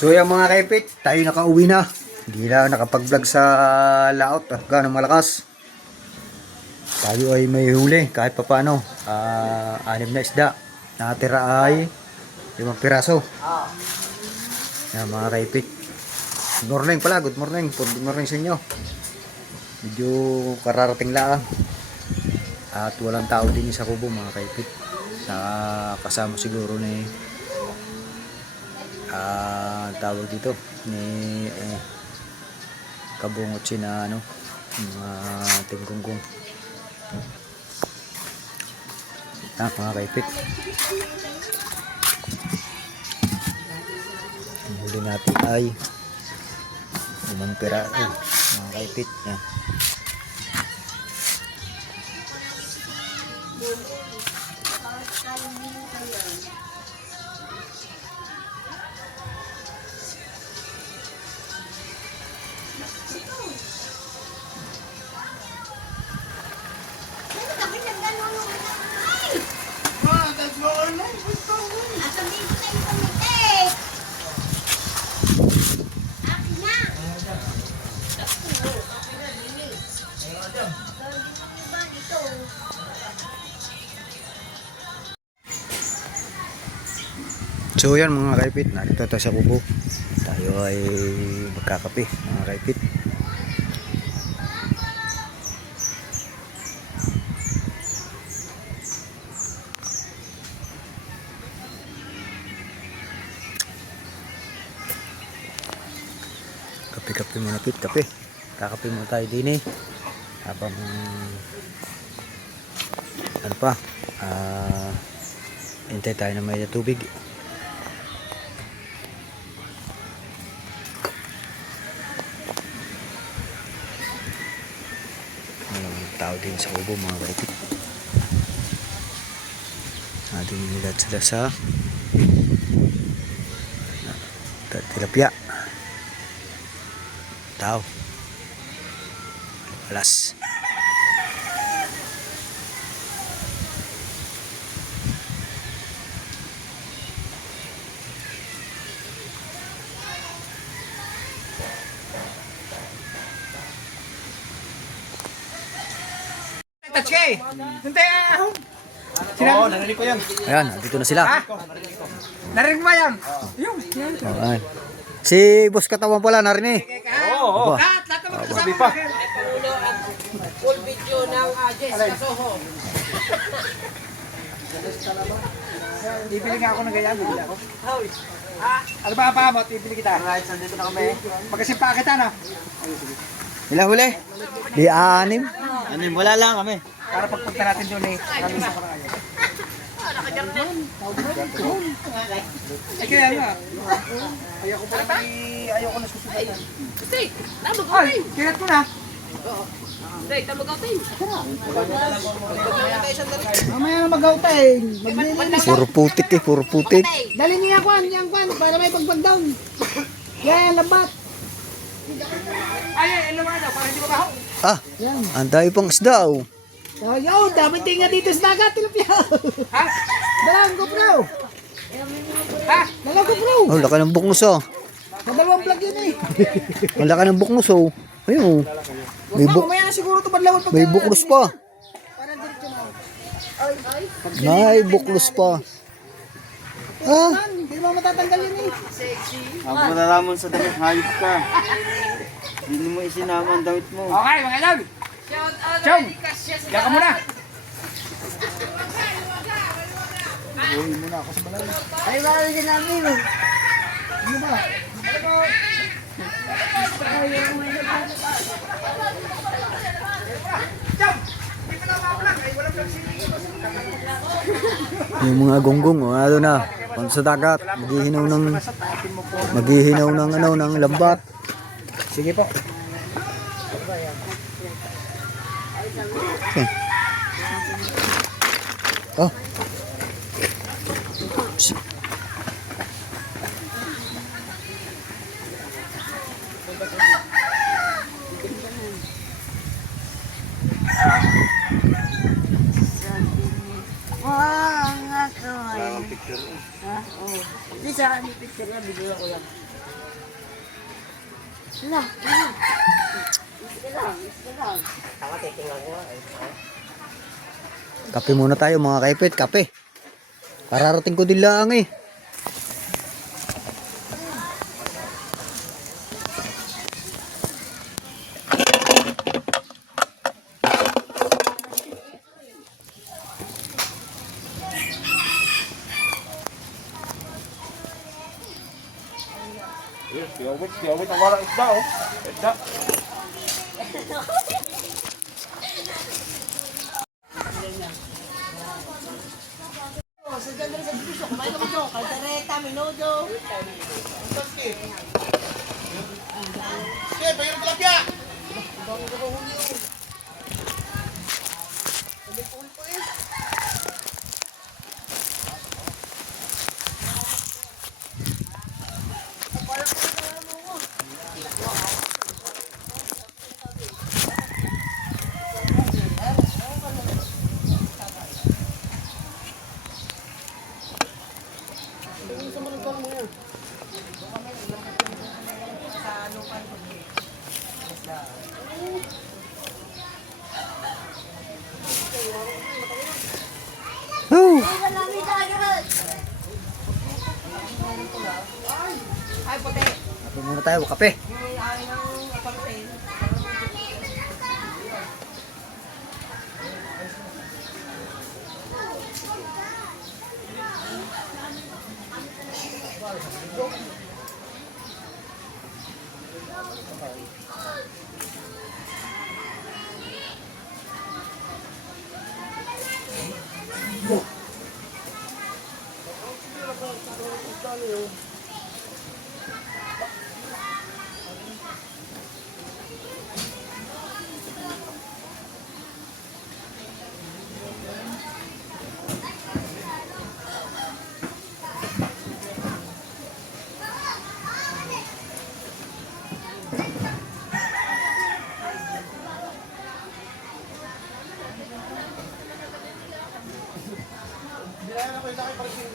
So yan mga kaipit, tayo nakauwi na. Hindi na nakapag-vlog sa laot at gano'ng malakas. Tayo ay may huli kahit pa paano. 6 na isda. Nakatira ay 5 piraso. Yan mga kaipit. Good morning pala, good morning. Good morning sa inyo. Medyo kararating lang. At walang tao din sa kubo mga kaipit. Kasama siguro ni tawag dito ni kabungot si na mga tinggunggong. Mga kaipit, ang huli natin ay 5 piraso mga kaipit. Yan. So yan mga kaipit, narito tayo sa kubo. Tayo ay magkakape mga kaipit. Kape muna pit, kape. Kakape muna tayo din eh. Habang ano pa, hintay tayo na may tubig. Tao din sa kubo mga kaipit. Ating nilat sila sa tilapia. Tao alas. Tatske! Hintay ahong! Oo, narinig ko yan. Ayan, dito na sila. Narinig mo yan? Yung! Ayan. Si Boss Katawan pala narinig. Oo! Aba. Lahat naman kasama pa. Full video ng Jess Kasoho. Bibili nga ako ng ganyan, bibili ako. Ano ba pa mo? Bibili kita. Alright, sandito na kami. Magkasimpa kita na. Ilang huli? Di 6. Wala lang kami. Para pagpunta natin doon eh. Kami sa kayo. Ay kaya nga. Ayoko na susunod. Stay! Tama ko Ay, kirat ko na. Stay, tama ko tayo. Mamaya na mag-outain. Maglilinis. Puro putik eh, puro putik. Dali niya yung kwan, para may pagpag-down. Yan, labat. Ay, lumana daw, para hindi mabaho. Yan. Ang dami pang isda oh. So, yo, dami tinga dito sa dagat, tilapia. Ha? Dalang GoPro. Ha? Dalang GoPro. Oh, laki ng buknos oh. Sa 2 vlog yun eh. Ang laki ng buknos oh. Ayun oh. Mamaya na siguro ito badlawan pag... May buklos pa. Para diretso na. May buklos pa. Hindi mo matatanggal yun eh. Ako nalaman sa damit, hayop ka. Hindi mo isinama ang damit mo. Okay, mga idol. Chong, diyan ka muna. Uwi muna ako sa balay. Ay, baka rin namin. Ano ba? Ano ba? Yung mga gonggong oh, ano na. Punta sa dagat, maghihinaw ng ng lambat. Sige po. Okay. Oh. Di sa akin picture niya, video ko lang. Kape muna tayo mga kaipit, kape. Kararating ko din lang eh. Siyawit ang walang isda oh. Isda. Sa ganda sa division, kumain naman dyan. Kaldereta, minudo. Woo! Ay, puti. Kape muna tayo, kape. Yung ay ng aparte.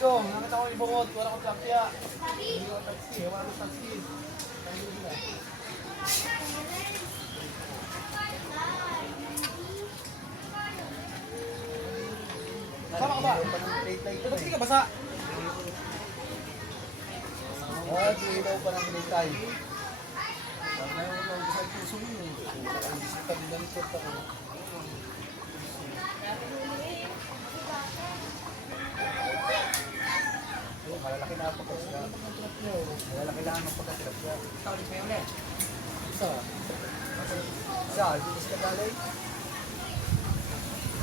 Nakita ko yung bukod, wala akong tapya. Hindi ko taxi, wala akong taxi. Sama ka ba? Ba't hindi ka basa? Hindi daw pa ng militay. Ngayon lang sa puso mo. Ang bisita din na nito ako. Malalaki na ang pagkasirap. Malalaki lang ang pagkasirap niya. Ito ulit kayo ulit. Isa. Isa, bilis ka talay.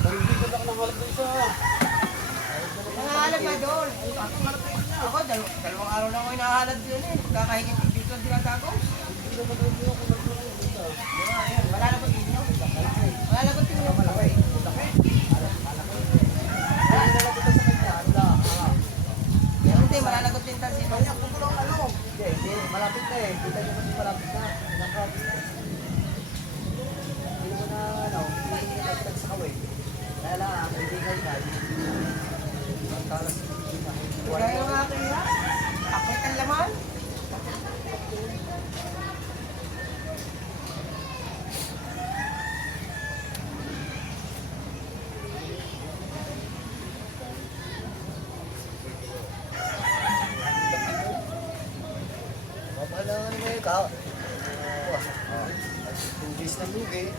Hindi ko lang nangalap ng isa. Nangahalap ka doon. Ako, dalawang araw na ako hinahalap doon eh. Kakahigit dito ang tinatagos. Wala na ko tinyo. Wala na ko tinyo. Malaki. Hindi, malalagot din tayo. Kanya, kung ano? Hindi, malapit na eh. Kita niyo ba malapit na? Hindi mo na, hindi na nagtag sa kaway. Kaya lang, hindi kayo na. Ang talas. Kaya yung akin ha? Akit ang laman? Mapalangan mo yung kao. 2 days na lugi.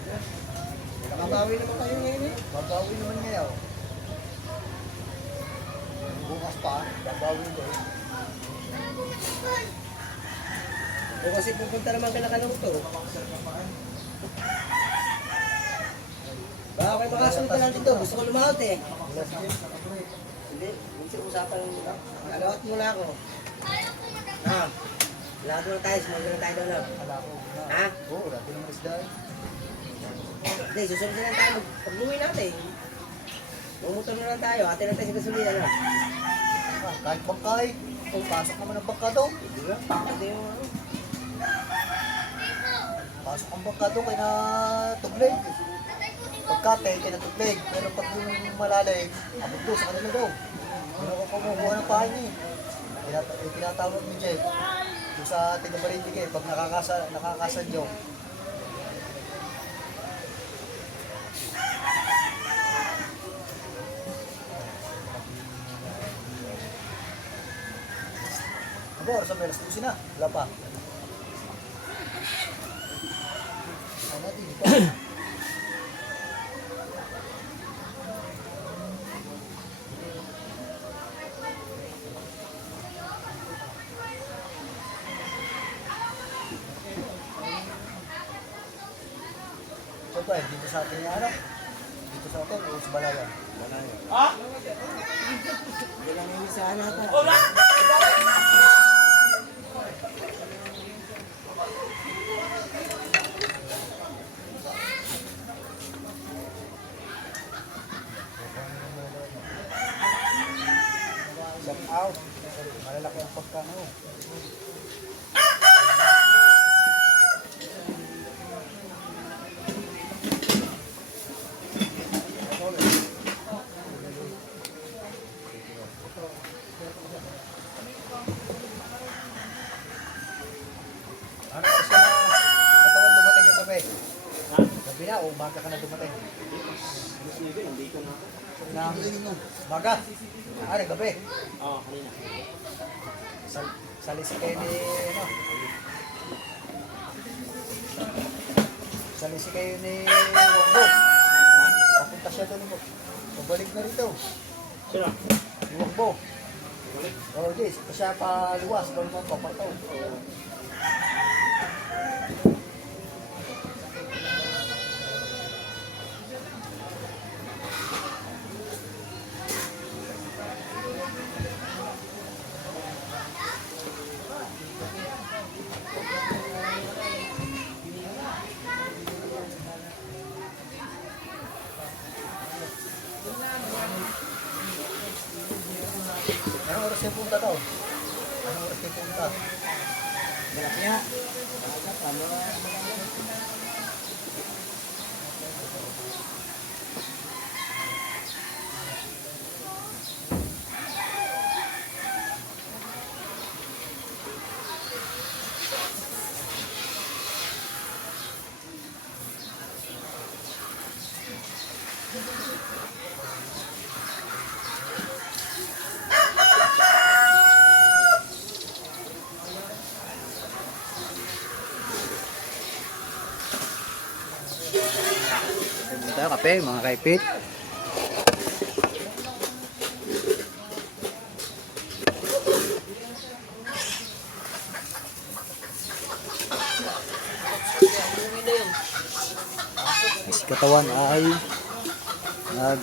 Nakabawi naman kayo ngayon eh. Babawi naman ngayon. Bukas pa, babawi ko. O kasi pupunta naman ka na kaluto. Baka kayo makasunod na lang dito. Gusto ko lumahot eh. Hindi, hindi usapan lang dito. Kalawat muna ako. Ha? Lahat muna tayo, small na tayo doon. Ha? Oo, dati naman isda eh. Hindi, susunod na lang tayo. Pag-uwi natin. Umutor na lang tayo. Atin na tayo sa gasolina lang. Kahit bangkay, kung pasok naman ang bangka doon. Hindi yung ano. Pasok ang bangka doon kay na tublig. Pagkate, kay na tublig. Pero pag yung malalim, abot doon sa kanila daw. Hindi ako kumukuha ng pahay niya. Tinatawag ni Jeff. Doon sa Tigabarindig eh, pag nakakasadyo. Abo, oras na meron 12 na. Wala pa. Ay natin, di pa. Siyempre, dito sa atin yung ano? Dito sa atin, o sa Balayan? Balayan. Hindi lang yung isa natin. Shout out. Malalaki ang pagkano. Ano kasi na katawan dumating yung gabi? Gabi na o umaga ka na dumating? Na umaga? Ano, gabi? Oo, kanina. Salisi kayo ni, ano? Salisi kayo ni Wongbo. Papunta siya doon mo. Pabalik na rito. Sino? Ni Wongbo. Oo, di. Siya pa luwas. Doon mo papataw. Anong oras yung punta daw? Anong oras yung punta? Malapya. Tayo kape, mga kaipit. Si katawan ay nag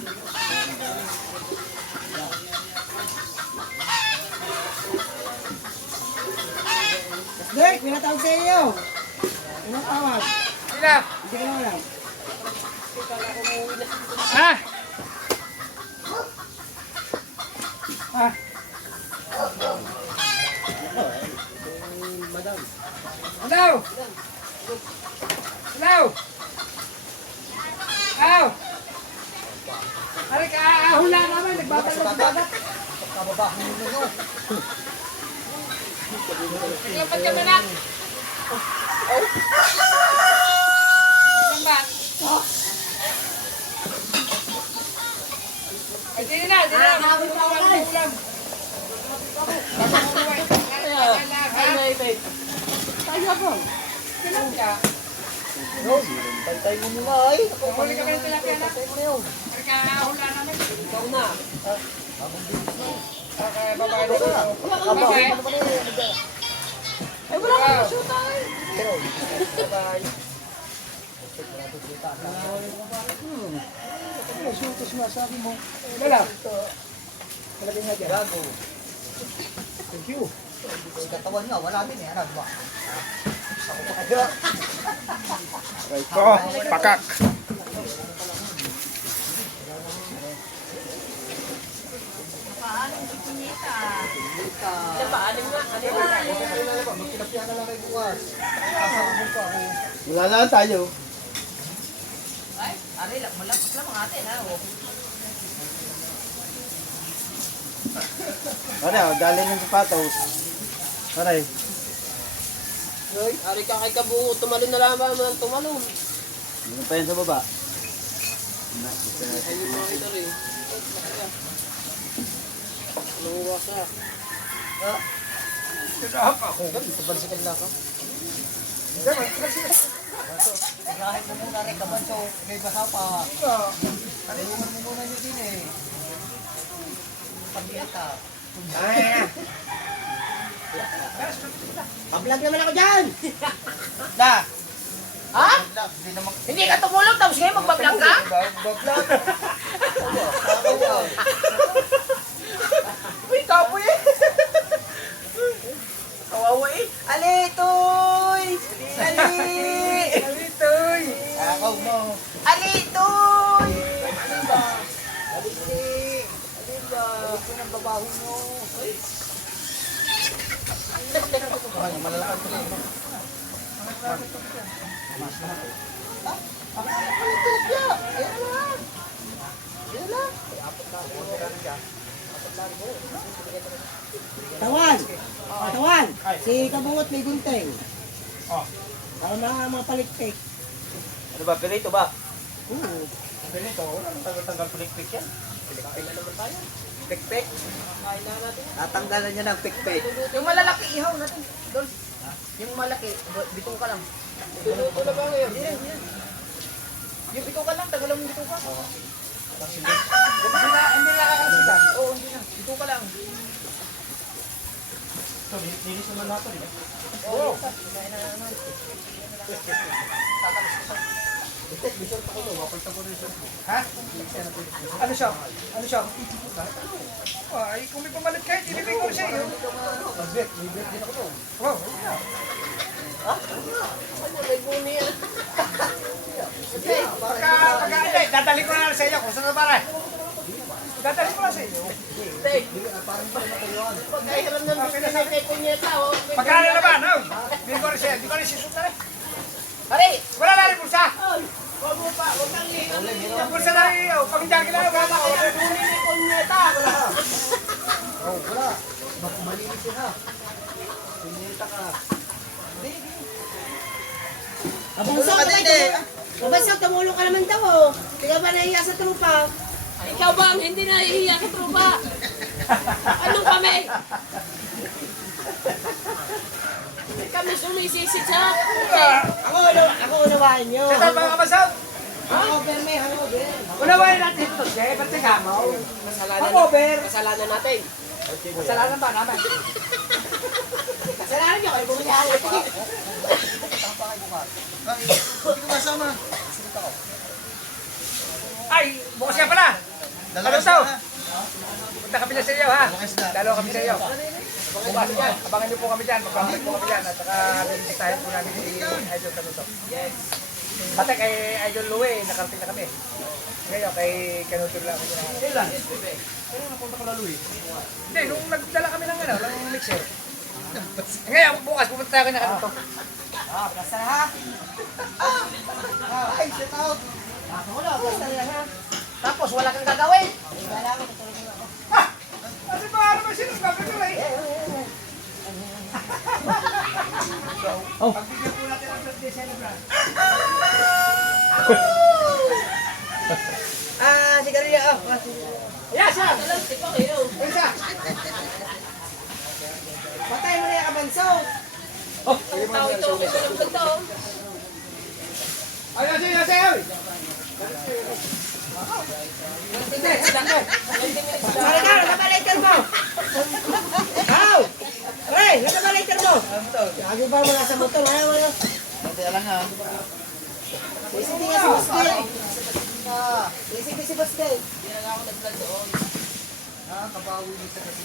Dirk, pinatawag sa iyo. Pinatawag. Sila! Hindi ka na wala. Ha? Madam. Hello! Hello! Hello! Aray ka, ahula naman, nagbabalot sa bagat. kababahan ninyo nyo. Naglapat ka ba na? Saan ba? Ay, di na. Ulam. Tayo ako. Kailan ka? Yun, pantay mo muna ay. Huli ka ba yung tilapia na? Pantay mo na yun. Aray ka, ahula naman. Ikaw na. Bagong business mo. Okay, babae na ito. Kababahan mo naman eh. Ay, wala ka na shoot tayo. Pero, bye. Sutos nga, sabi mo. Wala. Talagay nga dyan. Gago. Thank you. Si katawan nga, wala din eh. Ano ba? Ako pa kaya. Ito, pakak. Magkilapya na lang kayo bukas. Kasama mo pa ako. Wala na tayo. Ano, dali ng sapatos. Aray. Ari ka kay kabungo, tumalon na lamang ng tumalon. Ano pa yan sa baba? Ay, yung mga kita rin. Anong wasa? Ako. Sa balsikan lang ka. Kahit mo muna rin kaman so may basa pa. Aliwan mo muna nyo din eh. Pagkita. Ay! Pablag naman ako dyan! Da! Ha? Hindi naman. Hindi ka tumulong tapos ngayon magpablag ka? Bablag. Uy, kapoy eh! Kawawa eh! Alitoy! Ali! Alitoy! Akaw mo. Alitoy! Aliba. Aliba. Alis ko ng babaho mo. Ay, malalakad ko rin. Tawan! Tawan! Si Kabungot may gunting. Para mga palikpik. Ano ba, pilito ba? Oo. Pilito, wala nang tanggal pilik-pik yan. Pilikpik na naman tayo. Pik-pik. Kain na natin. Tatanggalan niya ng pik-pik. Yung malalaki, ihaw natin. Dol. Yung malaki, bitong ka lang. Ito na ba ngayon? Hindi. Yung bitong ka lang, tagalan mo bitong ka. Hindi na kakalasitan. Oo, hindi na. Bitong ka lang. So, linis naman natin eh. Oo. Kinain na naman. Ha? Ano siya? Ano siya? Ay, kung may pamalit kayo, ibibig ko siya yun. Oh, hindi, dadali ko na lang sa iyo kung saan na para. Dadali ko na sa iyo. Pagkahiram ng bisita kay Kunyeta, oh. Pagkano naman, no? Hindi ko rin siya, hindi ko rin sisuta rin. Pare! Wala na rin pulsa. Wag mo pa, wag kang lihan. Yung pulsa na rin, pag hindi akin na, wala na ako. Kunin ni Kunyeta. Oh, wala. Malinis yun ha. Pinita ka. Abunso ka tayo. Abunso, tumulong ka naman daw, oh. Hindi ka ba nahiya sa trupa? Ikaw ba ang hindi nahihiya sa trupa? Anong kami? Kami sumisisid sa... Ako unawain nyo. Ito mga kamasal, Hangover may hangover. unawain natin ito siya, ba't nagamaw? Hangover. Kasalanan natin. Kasalanan ba naman? Kasalanan nyo kayo bumili hangover. Hindi ko masama. Ay, bukas ka pala. Ano daw? Punta kami na sa iyo ha. Dalawa kami sa iyo. Bukas yan. Abangan niyo po kami dyan. Magpapalik po kami dyan. At saka bibisitahin po namin si Idol Kanuto. Yes. Pati kay Idol Louie, nakarating na kami. Ngayon kay Kanuto lang kami na. Ilan? Kaya napunta ko na Louie. Hindi, nung nagdala kami ng ano, ng mixer. Ngayon, bukas pupunta tayo kay Kanuto. Basta na ha. Ay, shit out. Ako na, basta na ha. Tapos wala kang gagawin. Wala ko, tutulog na ako. Kasi pa ano ba sila? Gagawin Pagbigyan po natin ang birthday celebrant. Sigarilyo. Yes, sir! Isa! Patay mo na yung kabanso. Tao ito, ito lang ito. Ay, ay, ay! Sorry ka, nakabaliter mo. How? Hey, nakabaliter mo. Lagi ba mo nasa motor? Wala. Hindi lang ha. Isip nga si Boste. Isip si Boste. Kabawi niya sa kasi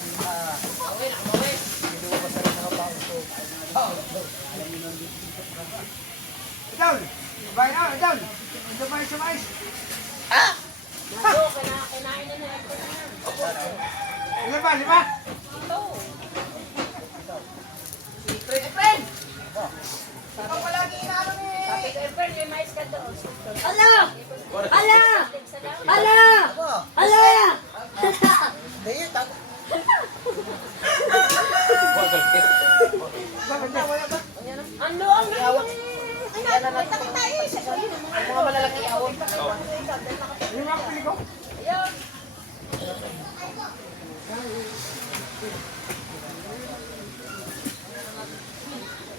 Idol! Sabay na, Idol! Ito pa yung sumais. Kinain na na ito. Ilan ba? Lima? Ito. Friend! Ikaw palagi inaano ni... Sabi ko, Efren, may mais ka doon. Ala! Ala! Ala! Ala! Hindi, tago. Bakit na? Wala ba? Ano ang yung ano, may takatay sa mga malalaki awon. Yung mga pili ko. Ayun.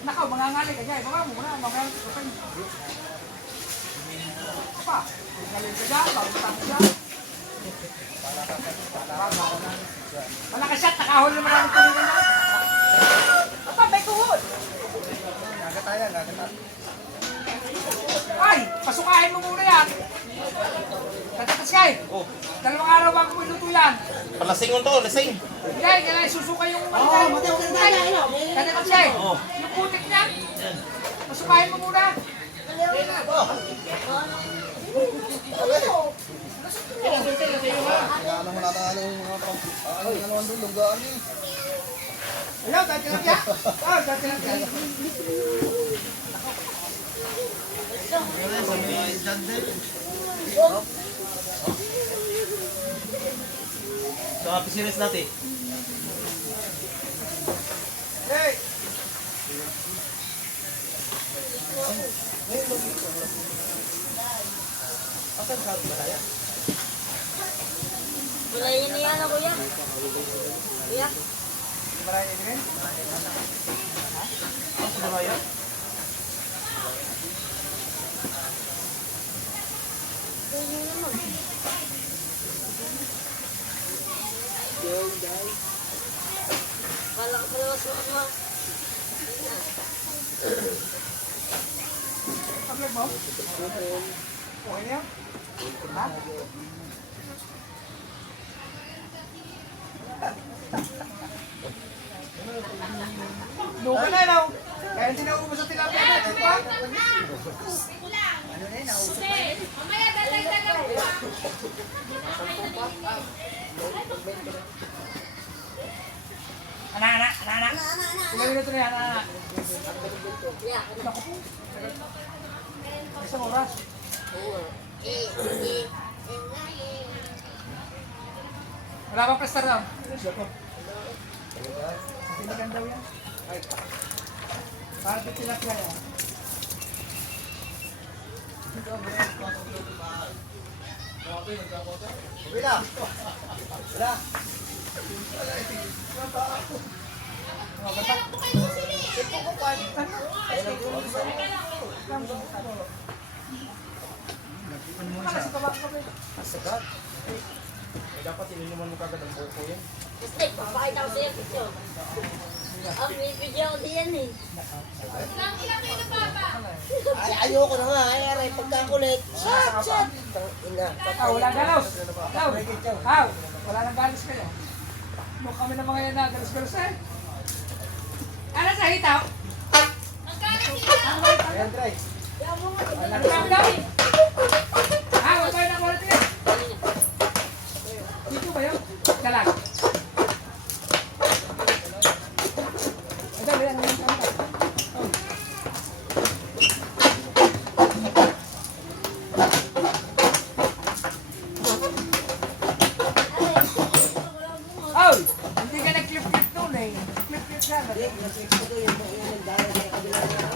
Nakaw, mangangali ka dyan. Baka mo muna, mangangali ka pa. Pa, mangangali ka dyan, bagutang dyan. Malakas siya, nakahol naman namin tuloy na. Papa, may tuhod. Ay, pasukahin mo muna yan. Tatatas ka eh. Dalawang araw bago mo iluto yan. Palasingon to, lasing. Hindi, kailangan susuka yung malitan. Tatatas ka eh. Yung putik niya. Pasukahin mo muna. Kaya naman natin yung mga ano doon, lugaan eh. Ayaw, dati lang yan. Oh, dati lang yan. Ito nga pisiris natin. Hey! Wala yan niya na kuya. Kuya. Marami din. Ano ba yun? Kuya naman. Kala ko pala mas mga. Pag-vlog mo? Okay na yan? Ha? Luka na, no? Kaya hindi na ubos sa tilapia natin, pa? Mamaya dadagdagan ko pa. Anak. Ilang minuto na yan, anak. Kuya. Naku po. Isang oras. Wala pa prestar daw. Piligan daw yan. Para tilapia yan. Wala. Wala. Sagad. Eh, dapat ininuman mo kagad ang buko yan. Kasi papakita ko sa'yo picture. Ang may video ko diyan eh. Ay, ayoko na nga. Ay, aray, pagkakulit. Shot. Ina. Wala galos. Wala nang galos kayo. Nung kami ng mga yan na galos-galos eh. Ano sa hitaw? Ayan, try. Ano namin daw? Wag kayo na quality yan. Dito ba yun? Dalag. Dali, ano yung kanta? Hindi ka nag-clip-clip noon eh. Clip-clip ka na. Yung nagdala sa kabila niya.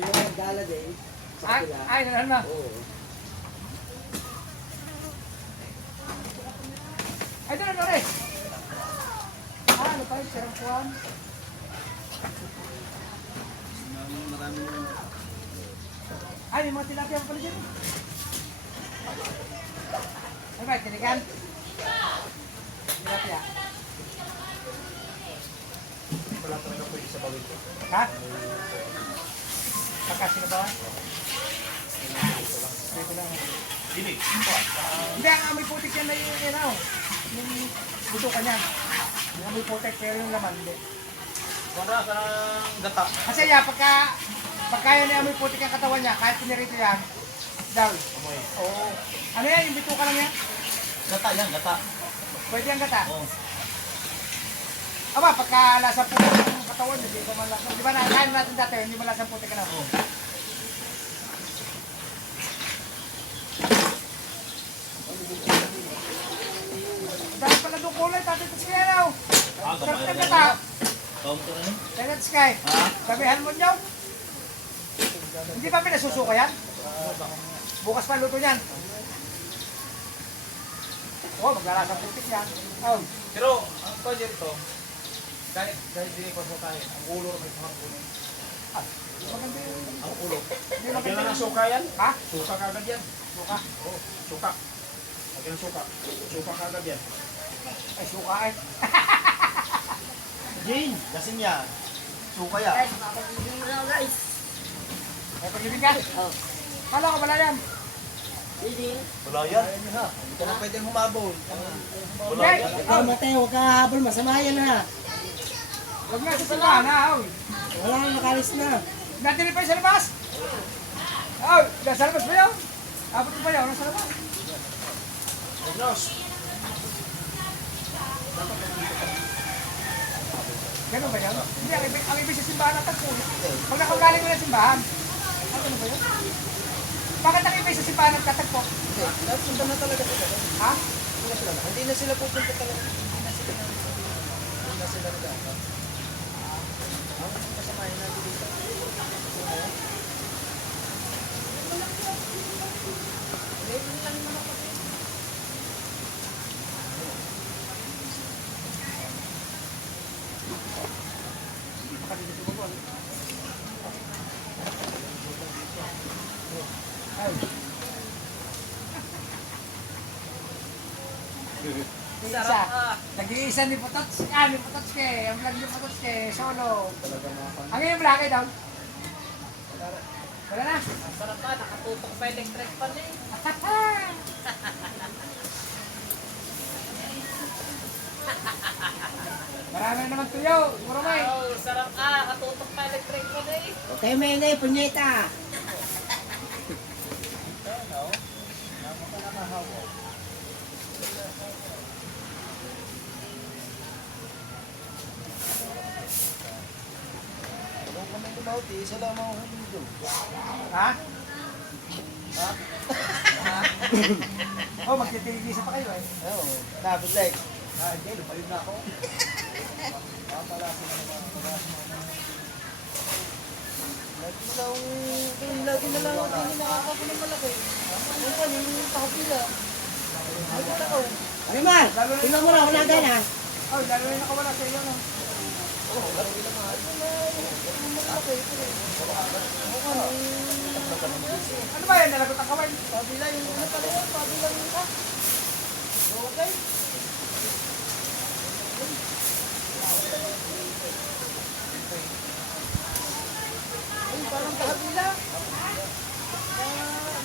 Yung nagdala din. Ay, nanan na. Ay, doon na rin. Ano tayo? Sarang kuhan. Ay, may mga tilapia pa pala dyan. Ano ba, tinigan? Tilapia. Wala talaga pwede sa bawin ko. Ha? Kakasino ba? Dito lang. Dinig. Hindi, ang amoy putik yan na yung ano. Yung buto ka niyan. Yung amoy putik, pero yung laman, hindi. Wala ka ng gata. Kasi pagka yan amoy putik ang katawan niya, kahit pinirito yan, daw. Amoy. Oo. Ano yan, yung bituka lang yan? Gata yan, gata. Pwede ang gata. Oo. Aba, pagka lasang putik ang katawan, hindi ko man lasang. Di ba nakain natin dati, hindi mo lasang putik ano? Oo. Dahil pala doon kulay, tatay ito siya daw. Sarap ng gata. Tenant Sky, sabihan mo nyo. Hindi pa pinasusuka yan? Bukas pa luto niyan. Oh, maglalasang putik yan. Oh. Pero, ang pwede ito, dahil din ko tayo, ang ulo may mga ulo. Maganda yun. Ang ulo. Hindi Lagyan maganda na ng yun. suka yan. Ha? Suka kagad yan. Suka. Oo, suka. Lagyan ng suka. Suka kagad yan. Ay, suka eh. Jane, kasi niya. Suka yan. Guys, mapapagiging mo na guys. May pag-ibig ka? Oh. Kala ko pala yan. Hindi. Wala yan. Hindi ka na pwedeng humabol. Wala Hey, yan. Ikaw, Mateo, huwag ka habol. Masama yan ha. huwag nga sa simbahan ha. Oh. Wala nang nakalis na. Natin pa yung sa labas. Oh, nasa labas ba yun? Abot mo ba yun? Nasa labas. Agnos. Ganun ba yun? Hindi, ang ibig sa simbahan ang tagpulit. Pag nakagaling mo ng simbahan. Ano ba yun? Bakit ang ibig sa simbahan ang katagpo? Dapat sundan na talaga sila. Ha? Hindi na sila pupunta talaga. Hindi na sila nagkaka. Ang kasamahin natin dito. Isa. Nag-iisa ni Pototski. Ni Pototski. Ang vlog ni Pototski. Solo. Ang iyong vlog daw? Wala na. Sarap pa, nakatutok pa electric pan eh. Marami naman tuyo. Puro may. Oh, sarap ka, nakatutok pa electric pan eh. Okay, Mene, punyeta. Kung kami tumauti, isa lang mga hulido. Ha? Oh, magtitigisa pa kayo eh. Oo, nabot like. Hindi, lupayin na ako. Lagi na lang ako hindi nakakapo ng malaki. Yung pa, yung pakapila. Ay, ko tao. Animal, tingnan mo na, wala ka na. Oh, lalo na nakawala sa iyo. No? Ano ba yan? Nalagot ang kaway. Pabila yung ano pala yun, pabila yung ka. Okay. Ay, parang kabila.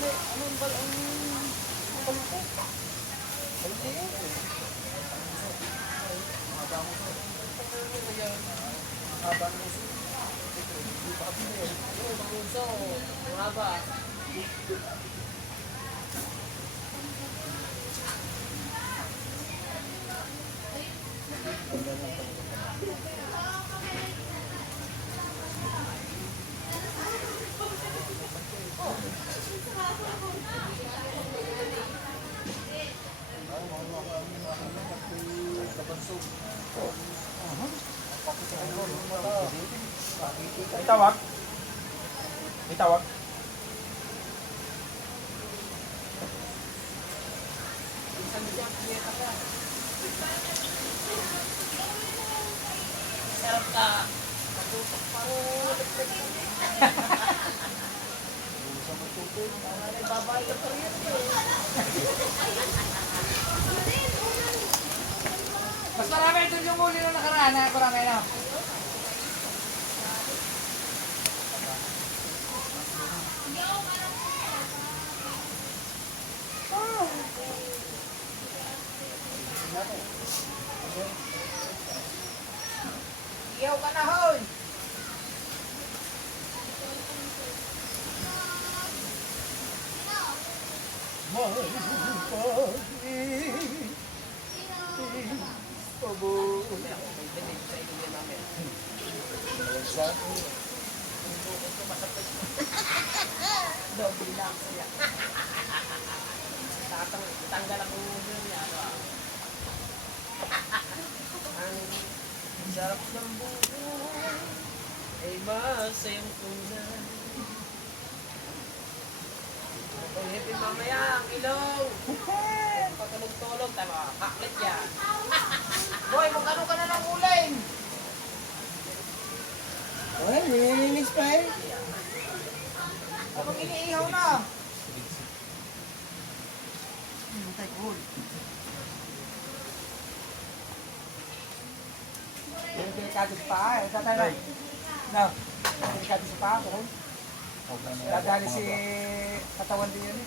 Anong ba ang palute? Palute yun. Puso, mahaba. May tawag. May tawag. Sarap ka. Nakatutok pa electric pan eh. Babae ka pa rin eh. Mas marami ito yung muli nung nakaraan na kurang na. Iyaw ka na hoy! Tanggal ang ulo niya. Ano ah. Sarap ng buhay ay masayang tunay. Pag-hipin mamaya ang ilaw. Patulog-tulog tayo mga kaklit yan. Boy, magkano ka na ng uling? Oy, nilinis pa eh. Kapag iniihaw na. Yung delikado sa paa, eh. Tatay na. No. Delikado sa paa, ko. Dadali si katawan din yun.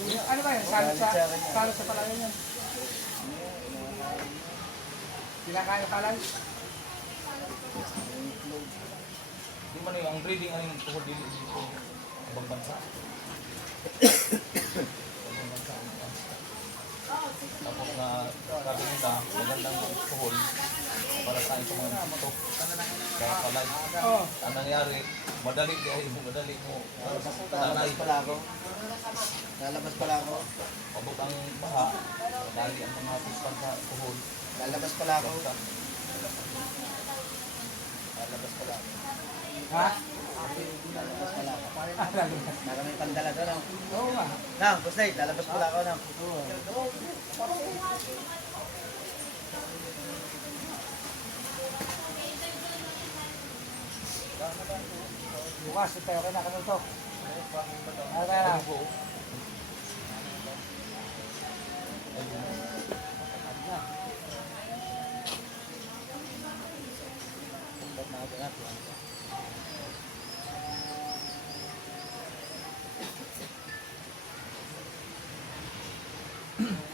Ano ba yun? Salot sa palayan yun. Kinakain palay. Di man yung ang breeding ang tuhod dito dito. Ibang bansa. Ibang bansa. Tapos na sabi nila magandang tuhod para sa isang mga ito. Kaya palay. Oo. Ang nangyari, madali mo. Tanay. Lalabas pala ako. Pabot ang baha. Madali ang mga pispan sa tuhod. Lalabas pala ako. Ha? Baka may pandala doon. No? Oo nga. Nang, Kusay, lalabas pala ako. Nang. Bukas, ito tayo na kanil to. Ano kaya na?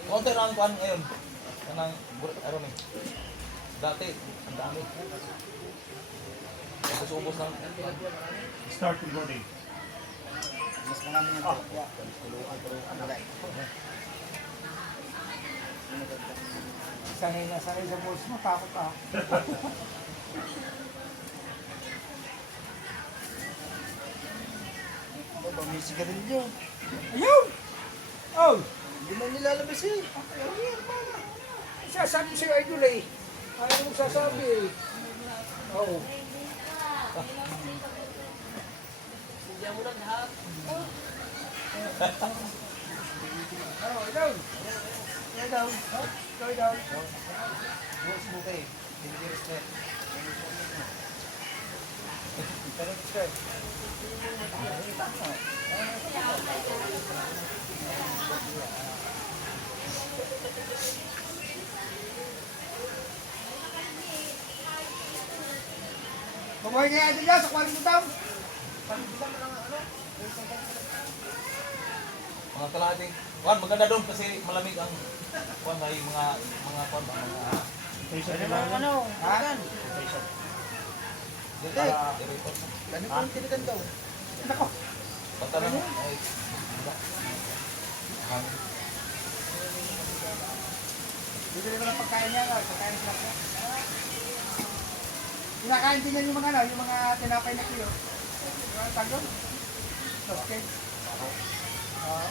Konti lang ang kuhan ngayon. Kanang aron eh. Dati, ang dami. Tapos ubos ng Start recording. Mas marami yung tokya. Tulukan, wala. Sanay sa bulls mo, takot ka. Aba, may sigarilyo. Ayun! Oh! Hindi man nilalabas eh. Sasabi sa'yo, idol eh. Ayaw mo sasabi eh. Oo. Hindi mo lang lahat. Ano, idol? Idol? Idol? Bukas mo kayo. Hindi ko respect. Pero ito eh. Kumain kaya idol yan sa 40 taon. mga kalahating kuhan. Maganda doon kasi malamig ang kuhan ay mga kuhan ba mga Ano? Ha? dito. Ganun ko yung tinigan daw. Nako. Patalan ay Dito rin ang pagkain niya. Pagkain siya po. Kinakain din yan yung mga yung mga tinapay na kiyo. Yung mga tanggol. Okay. Oo.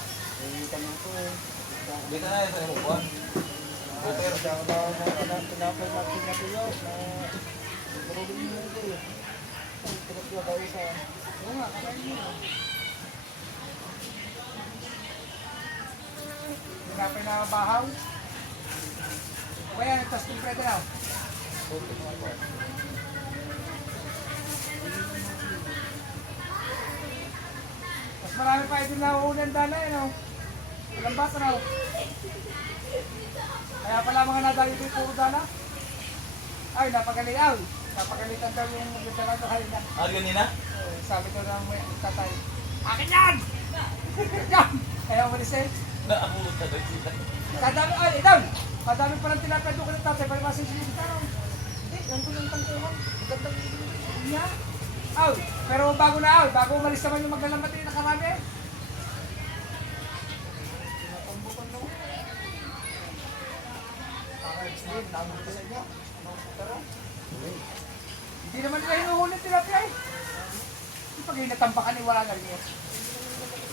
Yung tanong ko eh. dito na sa kuhan. Pero siya ako na tinapay natin na piyo. Marunong mo ito eh. Ay, tinapay daw isa. Oo nga, kakain niyo. Tinapay na bahaw. Kaya nagtas ng prete na. Mas marami pa ito na uulan dala eh, no? Walang bata na. Kaya pala mga nadayo dito puro dala. Ay, napagaliaw. Napagalitan daw yung lieutenant o halina. Ganina? Sabi ko ng tatay, akin yan! Yan! Kaya umalis eh. Naabot na doon sila. Kadami, ay, ikaw! Kadami pa ng tinapay doon ko ng tatay para masin siya tanong. Hindi, nandun yung tangkuhan. Magandang niya. Aw, pero bago na aw, bago umalis naman yung maglalambat yung nakarami. Hindi, naamon ko sa inyo. Pero, hindi naman nila hinuhuli tilapia eh. Pag inatambakan wala na rin yun.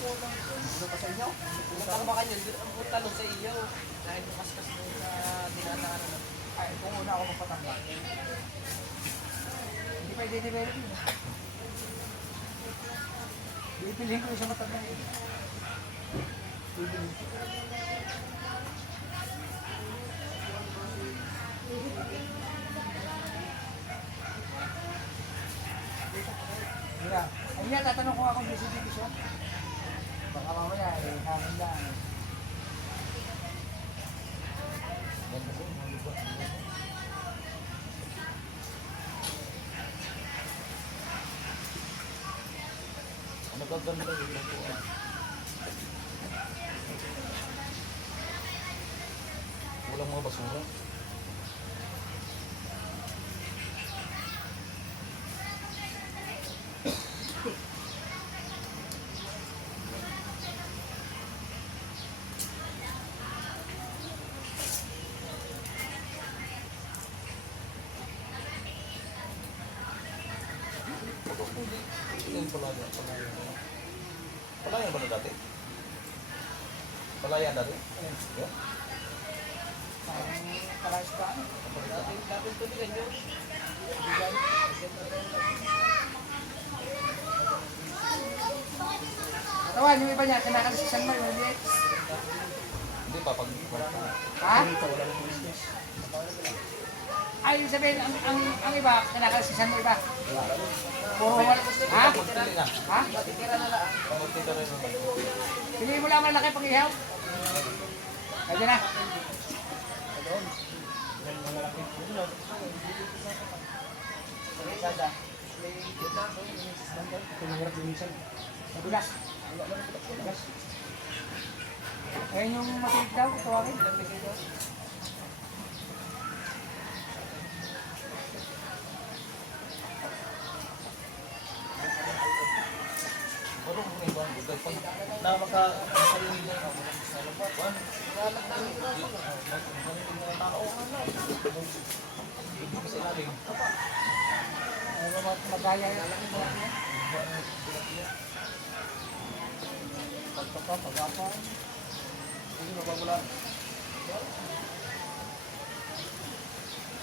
Ano pa sa inyo? Nagtakambakan yun, ang talong sa iyo. Dahil kaskas mo na dinadaanan na. Ay, kung una ako magpatambak. Hindi pa i-develop yun. Bibilihin ko yung sa matanda yun. Bibilihin ko. Mira, ay nga, tatanong ko ako yung division. Baka mamaya, hangin lang. Ano gaganda yung ginagawa? Walang mga basura. Yung palaya. Palaya ba na dati? Palaya dati? Yeah. Palayas ka, ano? Dating tubigan yun. Katawan, yung iba niya, kinakasisan mo, yung maliit. Hindi pa pag Ha? Ay, yung sabihin, ang iba, kinakasisan mo iba. Puro wala. Ha? pagtili na. Ha? Pagtili na rin naman. Piliin mo lang malaki pang ihaw. Kaya na. Madulas. Ayun yung matilig daw, tawagin. Parang may ibang buday pag na makarinig na ako sa laban. Kasi natin. Magaya yan. Pagpapa, pagpapa. Hindi na ba wala?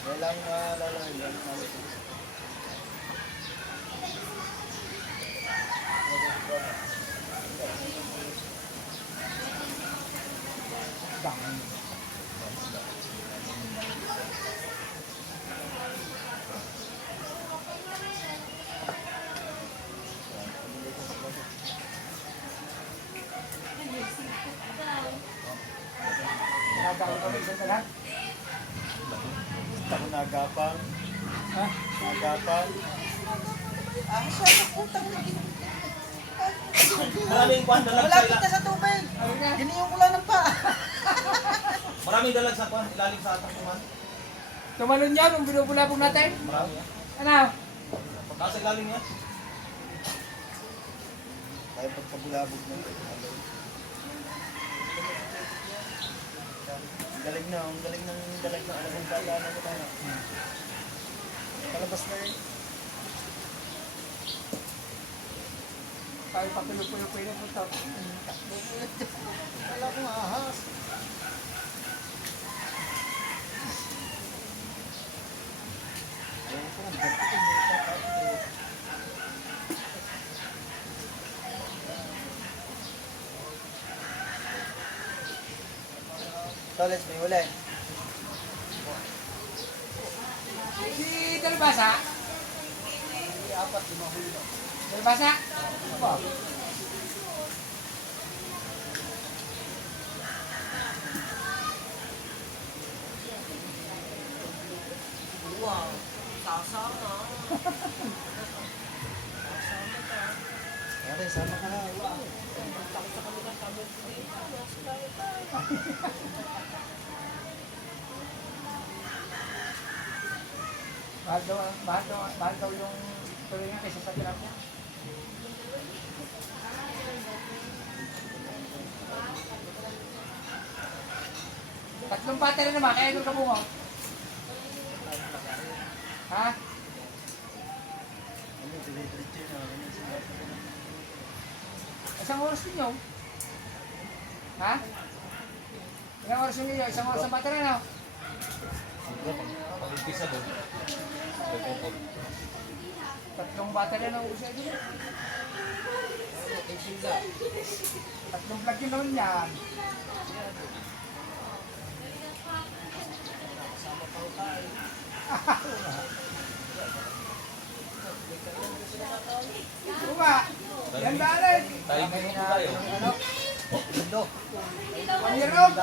Walang lalagyan namin. Dami. Nagagawa kami isang lahat. Ako nagapang. Ha? Nagapang. Maraming kwan dalag sa ilalim. sa tubig. Ano na? Giniyong ko lang ng pa. Maraming dalag sa kwan, ilalim sa atang kuman. Tumalon yan nung binubulabog natin. Marami yan. Ano? Nasa ilalim yan. Kaya pagpabulabog ng galing na, ang galing ng dalag ng alagang bala na ito tayo. Palabas na rin. Tayo patulog-tulog na ito. Wala kong ahas. Toles, may huli. Si Dalbasa? Apat, 5 huli daw. Dalbasa? Apa? Wow, sasama. Pare, sama ka na. Takot sa kami ng kamay ko dito. Nasa tayo tayo. Mahal daw yung tuloy nga kaysa sa tilapia. Tatlong battery naman, kaya doon ka bungo. Ha? Isang oras din yun. Ha? Ilang oras yun yun? Isang oras ang battery, no? Tatlong battery na uusay dito. Tatlong plug yun naman yan. Kuma, yan daan Tayo ngayon tayo. Mundo. Panyerog!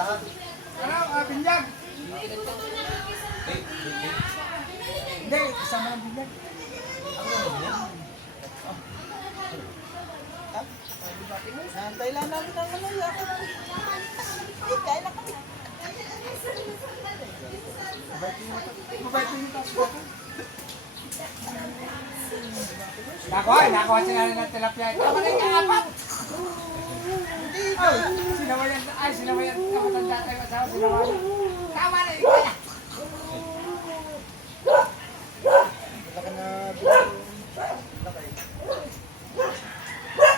Ano, binyag? Hindi, isama ng binyag. Nantay lang namin ang ano yan. Kaya na kami. Mabait yung taas. Nakuha sila ng tilapia. Tama na yung kaapat. Ay, sinawayan. Kamatanda tayo asawa, sinawayan. Tama na yung kaya. Laka na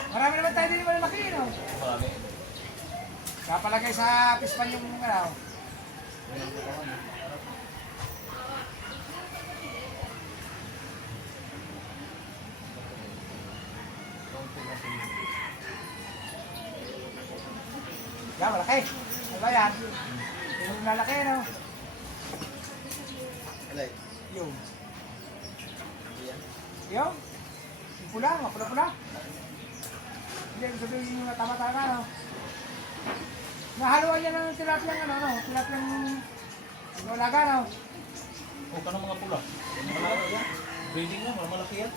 Marami naman tayo din malaki, no? Marami. Kapalagay sa pispan yung ano. Yan, malaki. Ano ba yan? Yung malaki, no? Alay. Yung. Yung? Yung pula, mga pula-pula. Hindi, sabihin yung tama-tama, no? Nahaluan niya ng tilapiyang, ano, no? Tilapiyang lulaga, no? O, kanong mga pula? Yung malaki yan. Breeding na, malaki yan.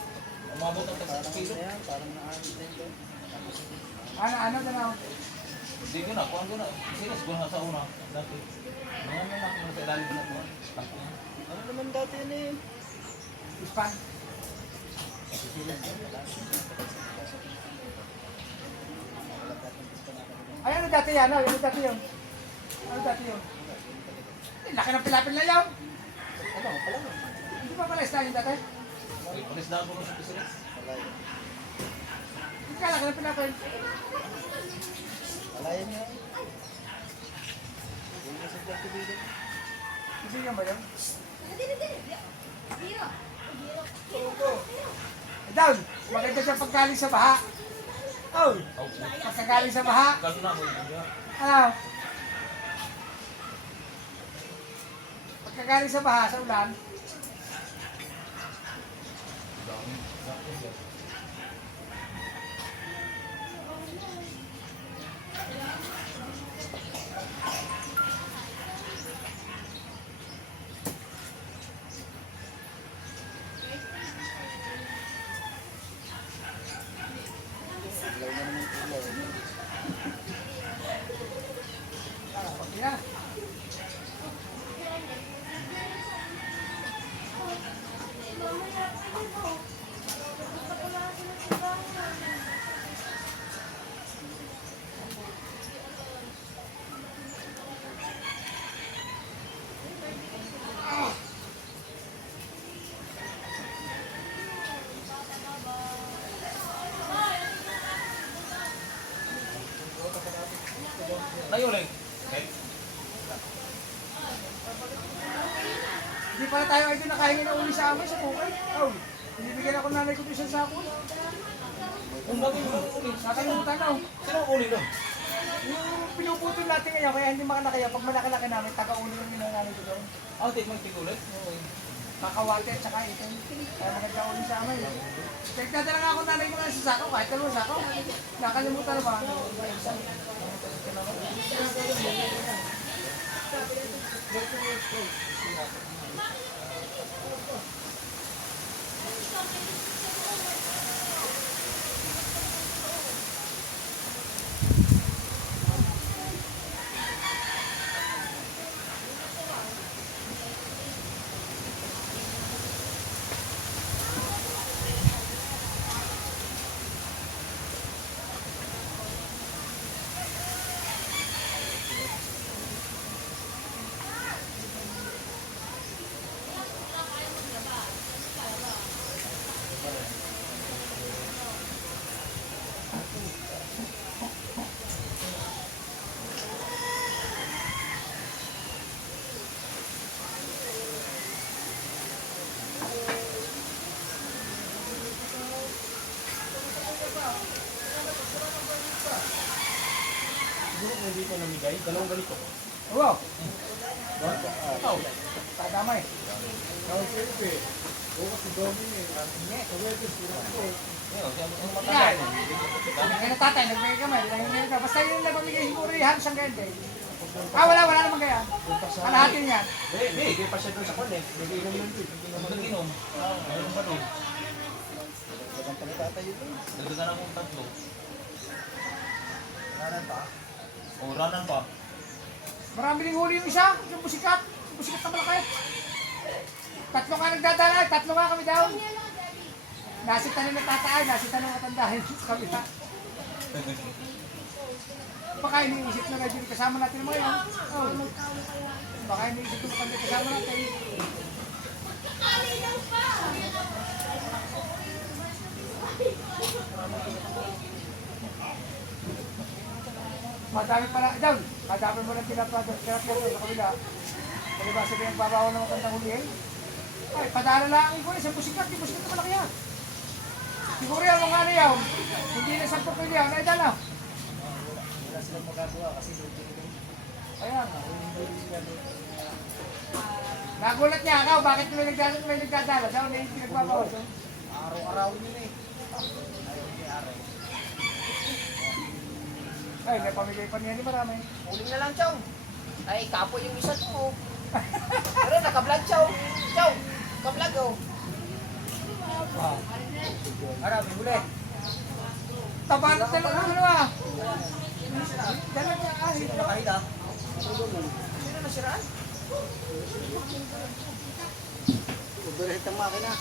Umabot ang 6 kilo. Parang naan din doon. Ano, no? Hindi ko na, kuhan ko na. Serious ko na sa una. Dati. Mga na ako sa ilalim na kuhan. Ano naman dati yun eh? Pispan. Ay, ano dati yan? Ano dati yun? Ano dati yun? Laki ng pilapil na yun. Ano, pala mo? Hindi pa pala isda yun dati? Palis na ako sa pisilis. Hindi ka laki ng pilapil. Alayan niya. Yung nasa pagkabigan. Hindi yan ba yun? Down, maganda siya paggaling sa baha. Oh, pagkagaling sa baha. Kaso na ako. Ano? Pagkagaling sa baha, sa ulan. Yeah. Nayuling. Hindi pala tayo ay nakahingi na uli sa amin sa bukay. Oh, binibigyan ako ng nanay ko isang sako. Kung bagay mo ulit. Nakalimutan na. Sino ang uli doon? Yung pinuputol natin ngayon, kaya hindi makalaki yan. Pag malaki-laki namin, taga-ulo yung nanay ko doon. Take ulit. Kakawate at saka ito. Kaya maganda uli sa amin. Nagdadala nga ako nanay ko na sa sako, kahit dalawang sako. Nakalimutan na ba? bigay, dalawang ganito. Oo. Oo. Tadamay. Kaya siyempre, bukas si Domi eh. Kawebes, sila ko. Yan. Kaya tatay, nagbigay kami. Nagbigay ka. Basta yun na pamigay siguro yung halos ang ganda. Wala naman kaya. Kalahatin yan. Hindi pa siya doon sa kwan eh. Bigay naman yun. Hindi naman inom. Meron pa doon. Dagang palitatay yun. Dagdagan akong tatlo. Naran pa. Ranan pa. Marami ring huli yung isa. Yung busikat. Yung busikat na malaki. Tatlo nga nagdadala. Tatlo nga kami daw. Nasita na natataay. Nasita na matandahin sa kabila. Baka iniisip na medyo kasama natin mga yan. Oh. Baka iniisip na medyo kasama natin. Madami pala, down. Madami mo lang tinaprador sa kabila. Palibasa ko yung babawal ng matandang hulihin. Ay, padala lang ko isang busikat. Yung busikat na malaki yan. Siguro yan mga ano yan. Hindi na 10 kilo yan. Ay, dala. Wala silang magagawa kasi doon din. Ayan. Nagulat niya ako, bakit may nagdadala? Daw na yung pinagbabawal doon. Araw-araw nila eh. Ayaw ni Aray. Ay, may pamigay pa niya, di marami. Uling na lang, Chow. Ay, kapo yung isa to. Pero naka-vlog, Chow. Chow, ka-vlog, oh. Marami, huli. Taban talaga ano ah. Dala niya, Sino nakahita? Sino nasiraan? Uberhit ang makina.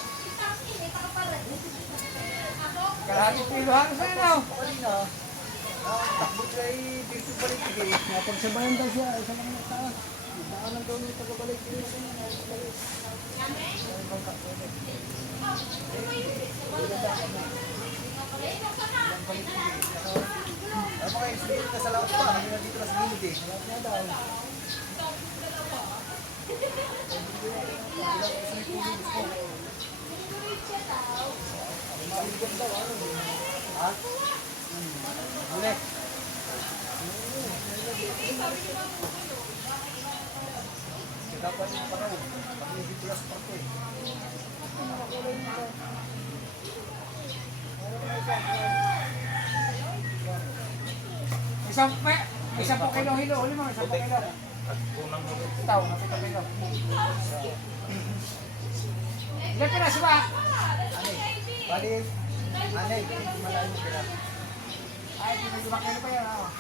kalahating kilo halos na yun oh. Kanina, takbo kay Victor Balitigay. Napagsabayan daw siya, isa lang nagtaan. Nagtaanan daw niya taga-Balitigay. Ano kayo, sige ka sa laot pa. Hindi na dito na sa gilid eh. Laot niya daw. Ha? Huli. Dapat yung paraw. Pag-ibig ko lang sa parko eh. Isang po kilo hilo, uli mo, isang po kilo. Itaw, napito kilo. Ilan pinaso ba? Bali, anay, malayo sila. Ay, pinag-ibang kilo pa yan. Oh.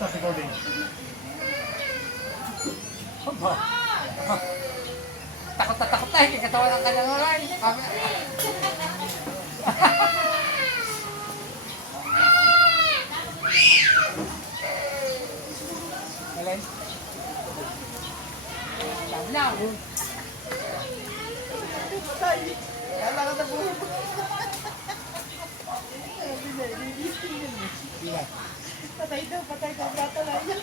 Stop recording. Takot na takot tayo, kaya katawan ng kanyang oray. Alin? Dami na. Kailangan na buhay mo. Patay daw, gato na yan.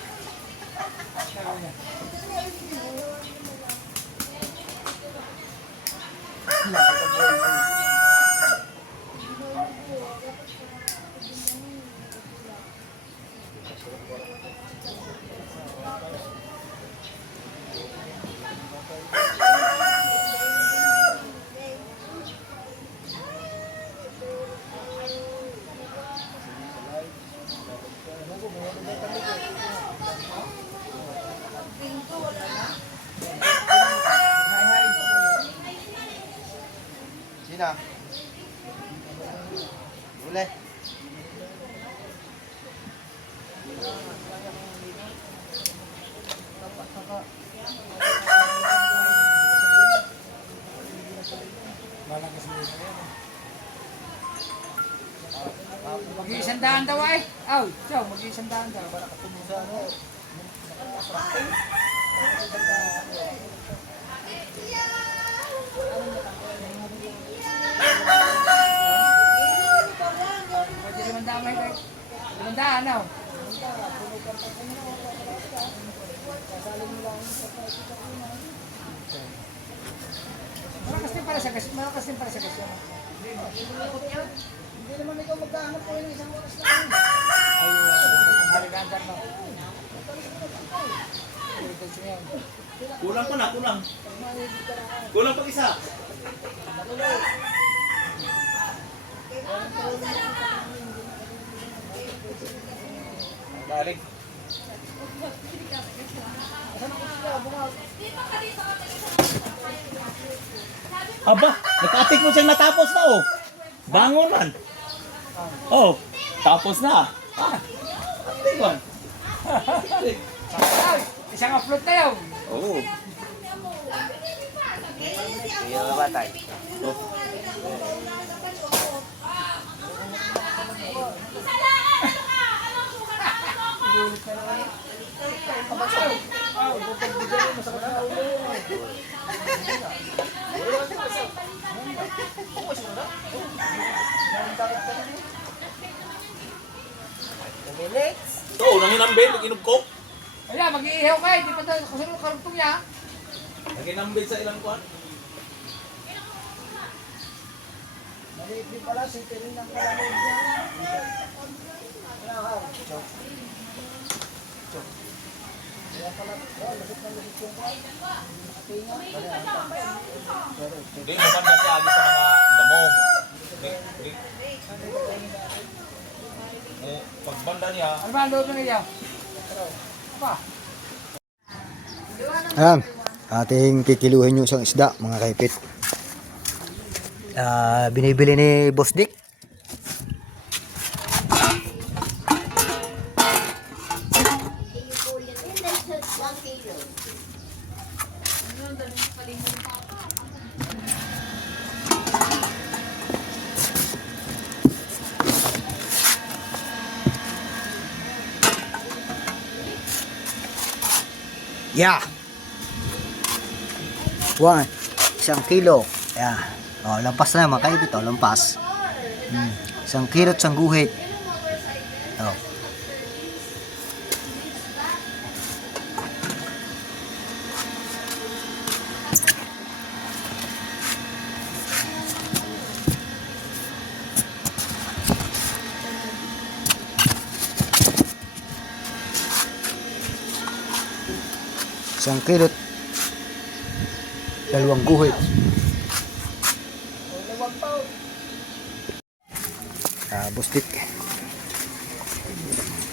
Sina? Uli. Mag-iisang daan daw ay. Aw, Chow, mag-iisang daan daw. Pwede 500 may 500 ano? Malakas din para sa gas. Malakas din para sa gas yan. Hindi naman ikaw magkahanap po ng isang oras lang. Halilandar mo. Kulang pa na, kulang. Kulang pag isa. Galing. Aba, nakatik mo siyang natapos na oh. Bangon man. Oh, tapos na. Ah, tingnan. Ay, isang upload na yun. Oo. Kaya ba tayo? Oo, nanginambel, nag-inugkok. Ayan, mag-iihaw ka. Hindi pa tayo kasunod karugtong niya. Nanginambel sa ilang kwan. Maliit din pala, sitirin ng kalamog niya. Hindi, maganda si Agi sa mga damo. Pagbanda niya, Ano ba ang loob na niya? Apa? Ayan, ating kikiluhin yung isang isda, mga kaipit. Binibili ni Boss Dick. Yeah. 1 kilo. Yeah. Oh, lampas na mga kaibit, oh, lampas. 1 kilo at 1 guhit. Oh. Isang kilot, 2 guhit. Bustik.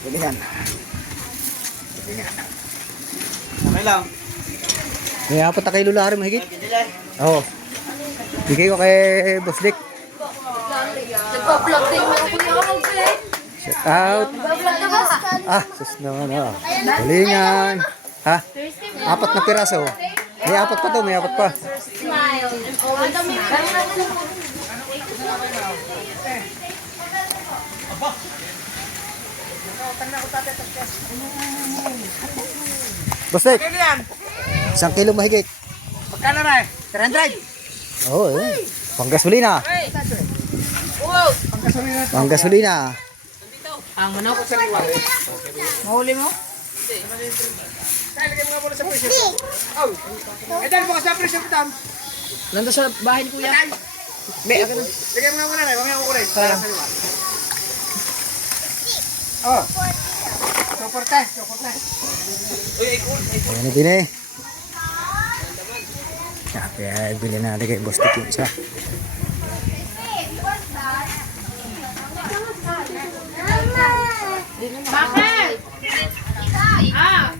Ganyan. Ganyan. okay lang. May 4 na kilo lari mahigit. Oo. Bigay ko kay Bustik. Nagpa-vlog din mo ako niya ako mag-vlog. Shout out. Nagpa-vlog na ba? Sus naman Galingan. Ha? 4 na piraso. May 4 pa to, may 4 pa. Smile. Ang dami. Bustik. Kaya yan. 1 kilo mahigit. Magkano na eh? 300. Oo, eh. Panggasolina. Wow. Panggasolina. Ang manok. Mahuli mo? Kaya lagyan mo nga muna sa pressure. Oh. Eh dahil bukas sa pressure tam. Nandun sa bahay ni Kuya. Lagyan mo nga muna na. Mamaya ko kulit. Para sa iwa. Oh. Support tayo. Support tayo. Ayan na din eh. Kaya bilhin natin kay Boss Dick yung isa. Bakit? Ah.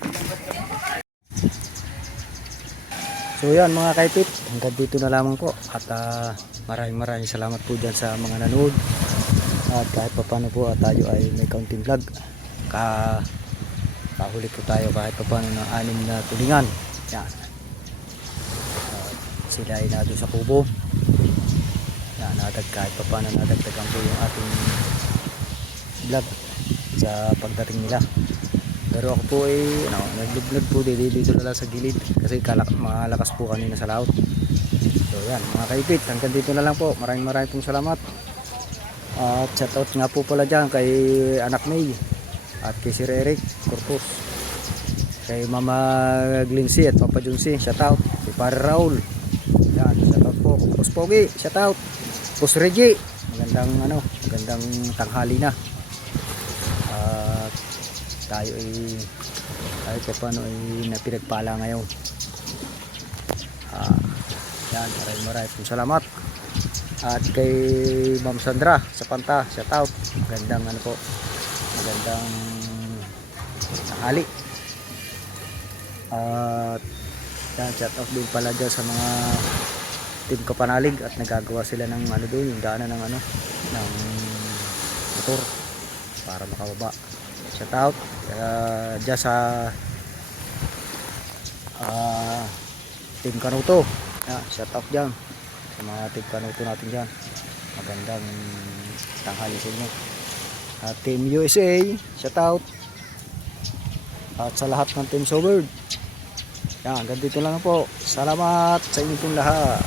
So yan mga kaipit, hanggang dito na lamang po. At maraming salamat po dyan sa mga nanood. At kahit pa paano po tayo ay may kaunting vlog. Kahuli po tayo kahit pa paano ng 6 na tulingan. Yan. Sila ay nado sa kubo. Yan, kahit pa paano nadagdagan po yung ating vlog sa pagdating nila. Pero ako po ay naglublog po dito na lang sa gilid kasi malakas po kanina sa laot. So yan mga kaipit, hanggang dito na lang po. Maraming pong salamat. At shoutout nga po pala dyan kay Anak May at kay Sir Eric Corpus. Kay Mama Glincy at Papa Junsi, shout out. Kay Pare Raul. Yan, shout out po. Boss Pogi, shout out. Boss Reggie, magandang tanghali na. At tayo ay kahit pa paano ay napinagpala ngayon. Yan, maraming pong salamat. At kay Ma'am Sandra sa Panta, shout out. Magandang tanghali. At yan, shout out din pala dyan sa mga Team Kapanalig at nagagawa sila ng doon, yung daanan ng ng motor para makababa. Shout out dyan sa Team Kanuto. Shout out dyan sa mga Team Kanuto natin dyan. Magandang tanghali sa inyo. At Team USA, shout out. At sa lahat ng Team Sobird. Yan, hanggang dito lang po. Salamat sa inyong lahat.